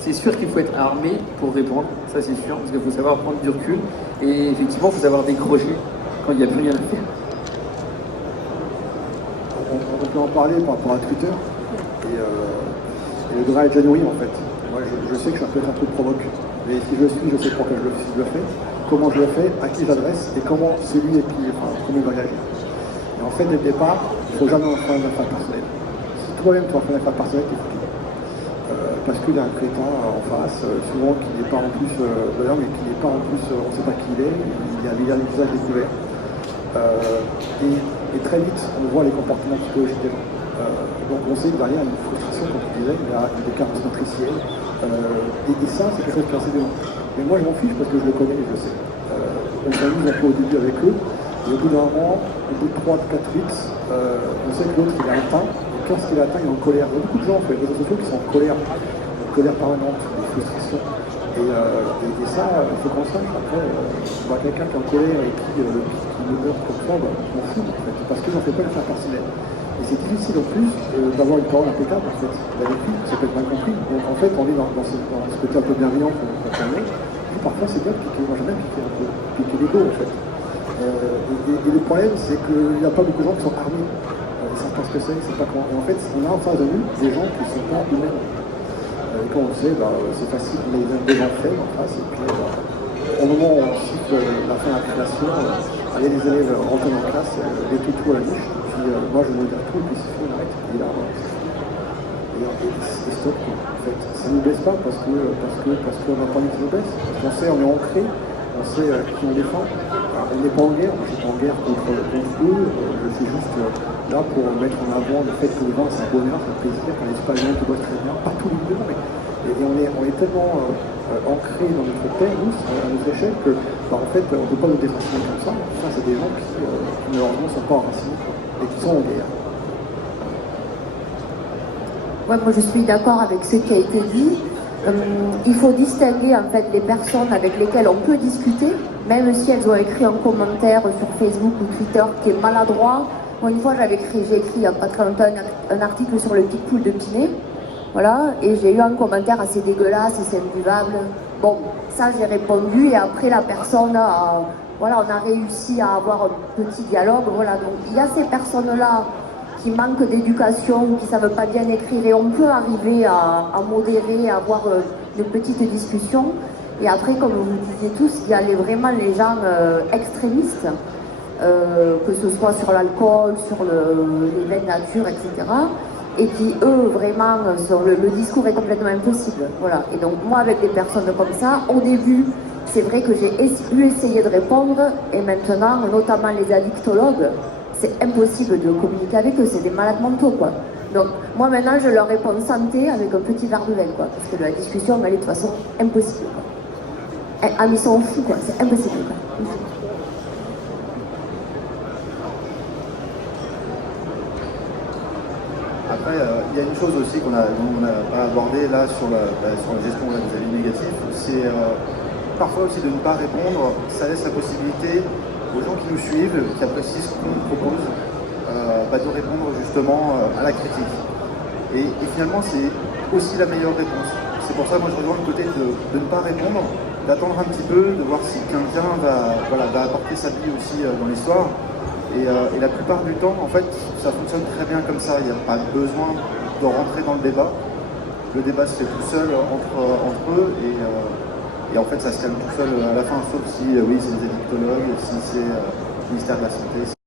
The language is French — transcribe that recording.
C'est sûr qu'il faut être armé pour répondre, ça c'est sûr, parce qu'il faut savoir prendre du recul et effectivement il faut savoir décrocher quand il n'y a plus rien à faire. On peut en parler par rapport à Twitter et le droit à January en fait. Moi je sais que je suis peut-être un peu provoque, mais si je le suis, je sais pourquoi je le fais, comment je le fais, à qui j'adresse et comment celui et puis comment il va réagir. Et en fait dès le départ, il ne faut jamais en faire une affaire personnelle. Si toi-même tu vas faire une affaire personnelle, t'es foutu. Parce qu'il y a un crétin en face, souvent qui n'est pas en plus d'ailleurs, mais qui n'est pas en plus, on ne sait pas qui il est, il a les visages découverts. Et très vite, on voit les comportements psychologiques des gens. Donc on sait que derrière, il y a une frustration, comme tu disais, il y a des carences matricielles. Et ça, c'est quelque chose qui est assez violent. Mais moi, je m'en fiche parce que je le connais et je le sais. On s'amuse un peu au début avec eux, et au bout d'un moment, au bout de 3-4 weeks, on sait que l'autre, il est atteint. Et quand il est atteint, il est en colère. Il y a beaucoup de gens sur les réseaux sociaux qui sont en colère. Une colère permanente, des frustrations. Et ça, il faut qu'on sache. Après, on voit quelqu'un qui est en colère et qui me meurt comme ça, je m'en fous en fait, parce que j'en fais pas une affaire personnelle. Et c'est difficile en plus d'avoir une parole impeccable en fait. La vécu, ça peut être mal compris. Donc en fait, on est dans ce côté un peu bienveillant qu'on est. Puis parfois, c'est bien de piquer. Moi, j'aime bien piquer un peu, piquer l'ego en fait. Et le problème, c'est qu'il n'y a pas beaucoup de gens qui sont armés. Ils ne savent pas ce que c'est, ils ne savent pas comment. Et en fait, on a en face de nous des gens qui ne sont pas humains. Et quand on le sait, c'est facile, on a des gens faibles en face, et puis au moment où on siffle la fin de la création, allez les élèves rentrent dans la classe, les toutous à la bouche, et puis moi je vais dire tout, et puis c'est fou, on arrête, et là, c'est stop quoi. En fait, ça ne nous baisse pas parce qu'on n'a pas envie que ça nous baisse, parce qu'on sait, on est ancré, on sait qui on défend, on n'est pas en guerre, moi je suis pas en guerre contre eux, je suis juste là pour mettre en avant le fait que le vin c'est un bonheur, c'est un plaisir, qu'on n'est pas les gens qui bossent très bien, pas tous les deux, mais on est tellement ancré dans notre terre, nous, à notre échelle, que en fait on ne peut pas nous déraciner comme ça. Ça c'est des gens qui malheureusement ne sont pas enracinés et qui sont en guerre. Ouais, moi je suis d'accord avec ce qui a été dit. Il faut distinguer en fait les personnes avec lesquelles on peut discuter, même si elles ont écrit un commentaire sur Facebook ou Twitter qui est maladroit. Moi, une fois j'ai écrit il n'y a pas très longtemps un article sur le Pitbull de Pinet, voilà, et j'ai eu un commentaire assez dégueulasse, c'est imbuvable. Bon, ça j'ai répondu et après la personne voilà, on a réussi à avoir un petit dialogue, voilà. Donc il y a ces personnes-là qui manquent d'éducation, qui ne savent pas bien écrire, et on peut arriver à modérer, à avoir de petites discussions. Et après, comme vous disiez tous, il y a vraiment les gens extrémistes, que ce soit sur l'alcool, sur les vaines nature, etc. Et qui, eux, vraiment, le discours est complètement impossible. Voilà. Et donc, moi, avec des personnes comme ça, au début, c'est vrai que j'ai essayé de répondre, et maintenant, notamment les addictologues, c'est impossible de communiquer avec eux, c'est des malades mentaux, quoi. Donc, moi, maintenant, je leur réponds santé avec un petit verre de vin, quoi. Parce que la discussion, elle est de toute façon impossible, quoi. Ah, mais ils sont fous, quoi. C'est impossible, quoi. Après, il y a une chose aussi dont on n'a pas abordé là sur la gestion des avis négatifs, c'est parfois aussi de ne pas répondre, ça laisse la possibilité aux gens qui nous suivent, qui apprécient ce qu'on propose, de répondre justement à la critique. Et finalement, c'est aussi la meilleure réponse. C'est pour ça que moi je rejoins le côté de ne pas répondre, d'attendre un petit peu, de voir si quelqu'un va apporter sa vie aussi dans l'histoire. Et la plupart du temps, en fait, ça fonctionne très bien comme ça. Il n'y a pas besoin de rentrer dans le débat. Le débat se fait tout seul entre eux et en fait, ça se calme tout seul à la fin, sauf si, oui, c'est les addictologues, si c'est le ministère de la Santé.